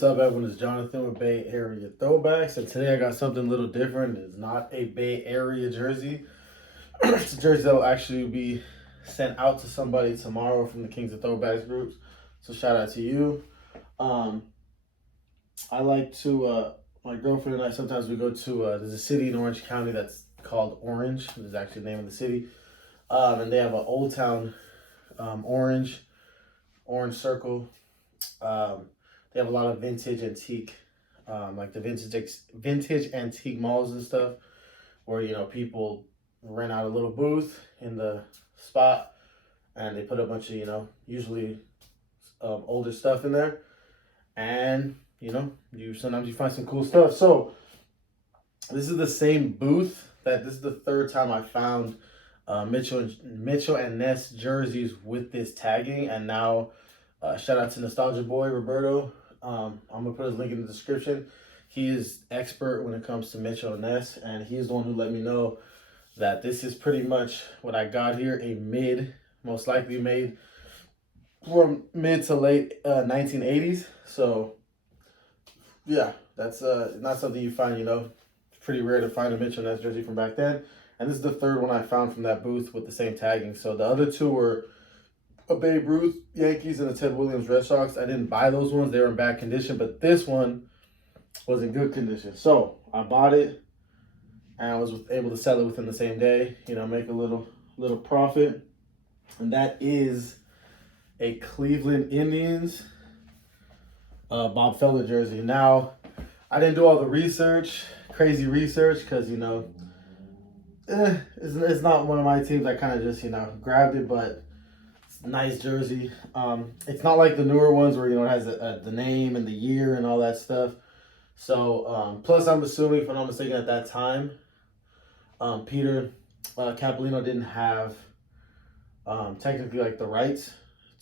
what's up, everyone? It's Jonathan with Bay Area Throwbacks, and today I got something a little different. It's not a Bay Area jersey. It's a jersey that will actually be sent out to somebody tomorrow from the Kings of Throwbacks groups. So shout out to you. I like to, my girlfriend and I, sometimes we go to, there's a city in Orange County that's called Orange. This is actually the name of the city. And they have an Old Town Orange Circle. They have a lot of vintage antique, like the vintage antique malls and stuff, where people rent out a little booth in the spot, and they put a bunch of usually older stuff in there, and you sometimes you find some cool stuff. So this is the same booth this is the third time I found Mitchell and Ness jerseys with this tagging, and now shout out to Nostalgia Boy Roberto. I'm gonna put his link in the description. He is expert when it comes to Mitchell and Ness, and he's the one who let me know that this is pretty much what I got here, a most likely made from mid to late 1980s. So yeah, that's not something you find, it's pretty rare to find a Mitchell and Ness jersey from back then. And this is the third one I found from that booth with the same tagging. So the other two were a Babe Ruth Yankees and a Ted Williams Red Sox. I didn't buy those ones. They were in bad condition, but this one was in good condition. So I bought it, and I was able to sell it within the same day, make a little profit. And that is a Cleveland Indians Bob Feller jersey. Now, I didn't do all the crazy research, because, it's not one of my teams. I kind of just, grabbed it, but nice jersey. It's not like the newer ones where it has the name and the year and all that stuff. So plus, I'm assuming, if I'm not mistaken, at that time Peter Capolino didn't have technically like the rights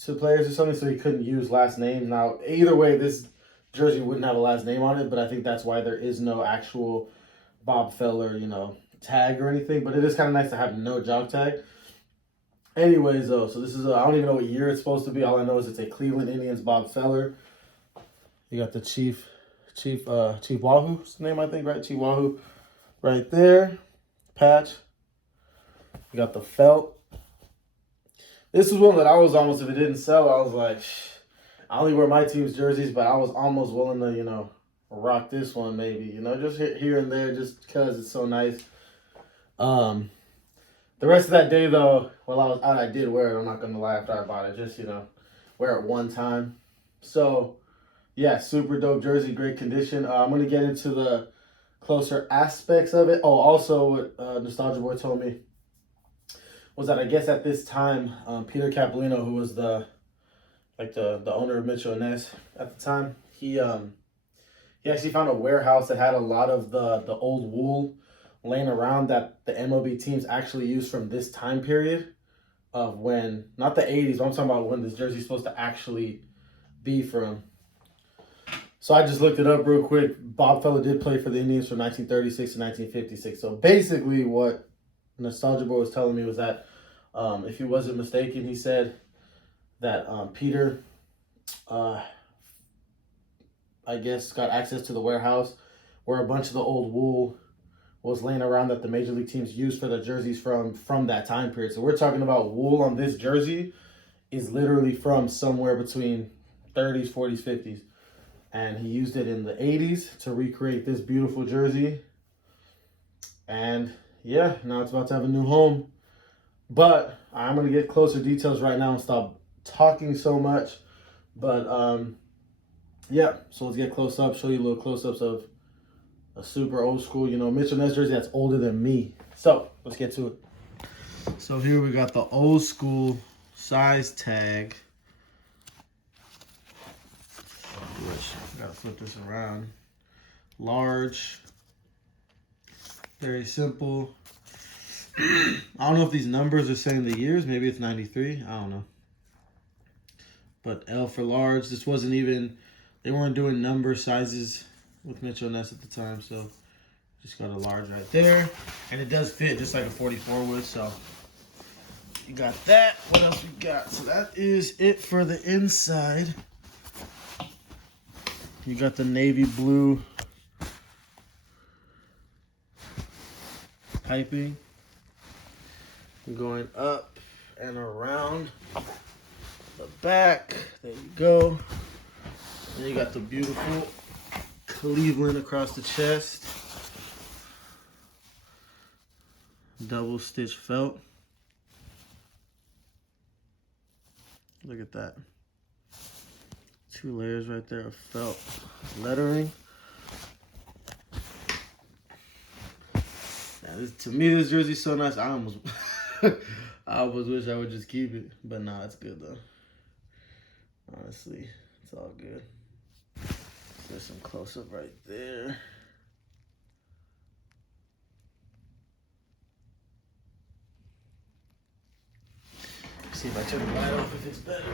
to players or something, so he couldn't use last names. Now either way, this jersey wouldn't have a last name on it, but I think that's why there is no actual Bob Feller tag or anything. But it is kind of nice to have no jog tag. Anyways, though, so this is I don't even know what year it's supposed to be. All I know is it's a Cleveland Indians Bob Feller. You got the Chief Wahoo's name, I think, right? Chief Wahoo right there. Patch. You got the felt. This is one that I was almost, if it didn't sell, I was like, I only wear my team's jerseys, but I was almost willing to, rock this one maybe, just here and there, just because it's so nice. The rest of that day, though, while I was out, I did wear it. I'm not going to lie, after I bought it. Just, wear it one time. So, yeah, super dope jersey, great condition. I'm going to get into the closer aspects of it. Oh, also, what Nostalgia Boy told me was that I guess at this time, Peter Capolino, who was the owner of Mitchell and Ness at the time, he actually found a warehouse that had a lot of the old wool laying around that the MLB teams actually used from this time period of when, not the 80s, but I'm talking about when this jersey is supposed to actually be from. So I just looked it up real quick. Bob Feller did play for the Indians from 1936 to 1956. So basically what Nostalgia Boy was telling me was that, if he wasn't mistaken, he said that Peter, I guess, got access to the warehouse where a bunch of the old wool was laying around that the major league teams used for the jerseys from that time period. So we're talking about wool on this jersey is literally from somewhere between 30s, 40s, 50s. And he used it in the 80s to recreate this beautiful jersey. And yeah, now it's about to have a new home. But I'm going to get closer details right now and stop talking so much. But yeah, so let's get close up, show you little close-ups of a super old school, Mitchell Ness jersey that's older than me. So let's get to it. So here we got the old school size tag. Which I gotta flip this around. Large. Very simple. I don't know if these numbers are saying the years. Maybe it's 93. I don't know. But L for large. This wasn't even, they weren't doing number sizes with Mitchell Ness at the time, so just got a large right there, and it does fit just like a 44 would. So you got that. What else we got? So that is it for the inside. you got the navy blue piping going up and around the back. There you go. And you got the beautiful Cleveland across the chest. Double stitch felt. Look at that. 2 layers right there of felt lettering. Now to me, this jersey's so nice. I almost wish I would just keep it, but nah, it's good though. Honestly, it's all good. There's some close up right there. See if I turn the light off if it's better.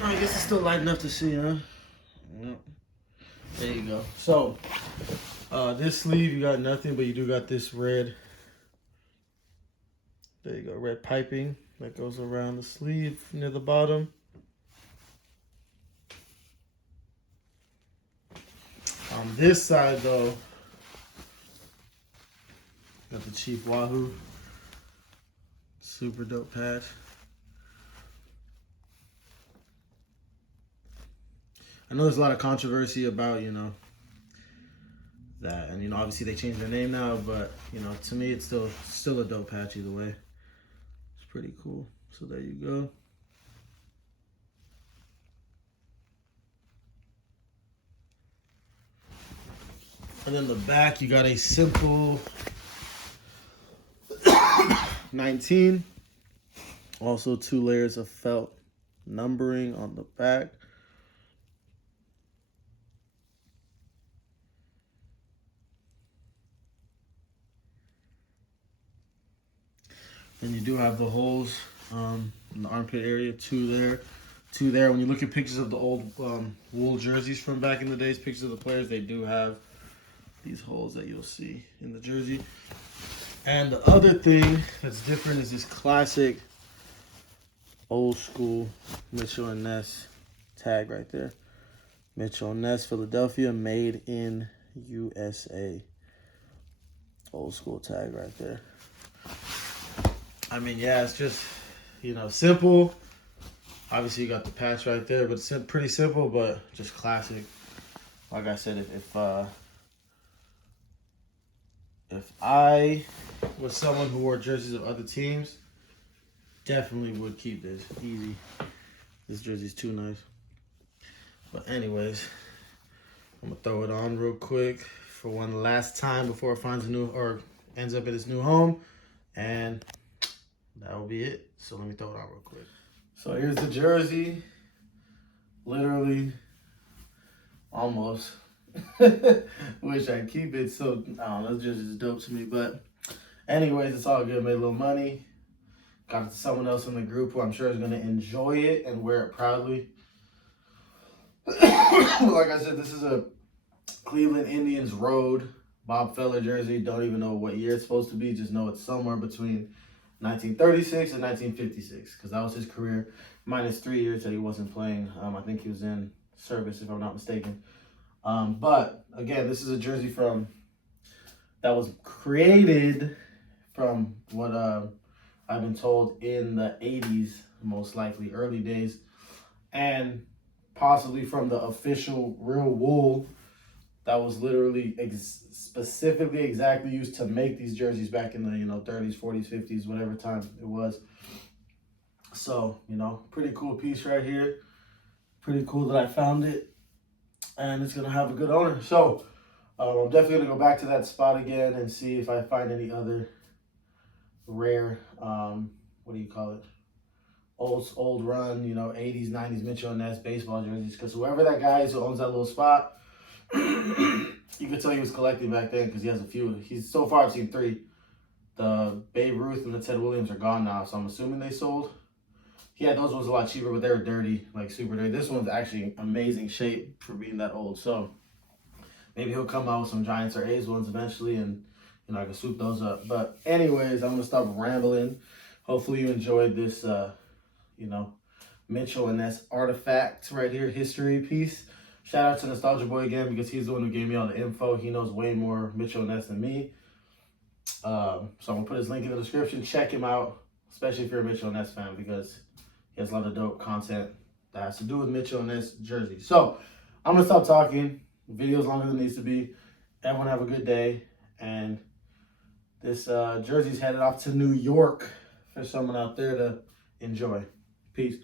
No, I guess it's still light enough to see, huh? Yep. There you go. So, this sleeve, you got nothing, but you do got this red. There you go, red piping that goes around the sleeve near the bottom. On this side, though, got the cheap Wahoo. Super dope patch. I know there's a lot of controversy about, that. And, obviously they changed their name now, but, to me it's still a dope patch either way. It's pretty cool. So there you go. And then the back, you got a simple 19. Also 2 layers of felt numbering on the back. And you do have the holes in the armpit area, 2 there, 2 there. When you look at pictures of the old wool jerseys from back in the days, pictures of the players, they do have these holes that you'll see in the jersey. And the other thing that's different is this classic old school Mitchell and Ness tag right there. Mitchell and Ness, Philadelphia, made in USA. Old school tag right there. I mean, yeah, it's just, simple. Obviously, you got the patch right there, but it's pretty simple, but just classic. Like I said, if I was someone who wore jerseys of other teams, definitely would keep this. Easy. This jersey's too nice. But anyways, I'm gonna throw it on real quick for one last time before it finds ends up at its new home. And that will be it. So let me throw it on real quick. So here's the jersey. Literally, almost. Wish I'd keep it. So, I don't know, this jersey is dope to me. But anyways, it's all good. Made a little money. Got it to someone else in the group who I'm sure is going to enjoy it and wear it proudly. Like I said, this is a Cleveland Indians road Bob Feller jersey. Don't even know what year it's supposed to be. Just know it's somewhere between 1936 and 1956, because that was his career, minus 3 years that he wasn't playing. I think he was in service, if I'm not mistaken. But again, this is a jersey that was created from what I've been told in the 80s, most likely early days, and possibly from the official real wool that was literally specifically exactly used to make these jerseys back in the 30s, 40s, 50s, whatever time it was. So, pretty cool piece right here. Pretty cool that I found it, and it's gonna have a good owner. So I'm definitely gonna go back to that spot again and see if I find any other rare what do you call it, old run 80s, 90s Mitchell and Ness baseball jerseys, because whoever that guy is who owns that little spot, you could tell he was collecting back then, because he has a few. So far I've seen 3. The Babe Ruth and the Ted Williams are gone now, so I'm assuming they sold. Yeah, those ones a lot cheaper, but they were dirty, like super dirty. This one's actually amazing shape for being that old. So maybe he'll come out with some Giants or A's ones eventually, and I can swoop those up. But anyways, I'm gonna stop rambling. Hopefully you enjoyed this Mitchell and Ness artifact right here, history piece. Shout out to Nostalgia Boy again because he's the one who gave me all the info. He knows way more Mitchell and Ness than me. So I'm going to put his link in the description. Check him out, especially if you're a Mitchell and Ness fan, because he has a lot of dope content that has to do with Mitchell and Ness jersey. So I'm going to stop talking. The video's longer than it needs to be. Everyone have a good day. And this jersey's headed off to New York for someone out there to enjoy. Peace.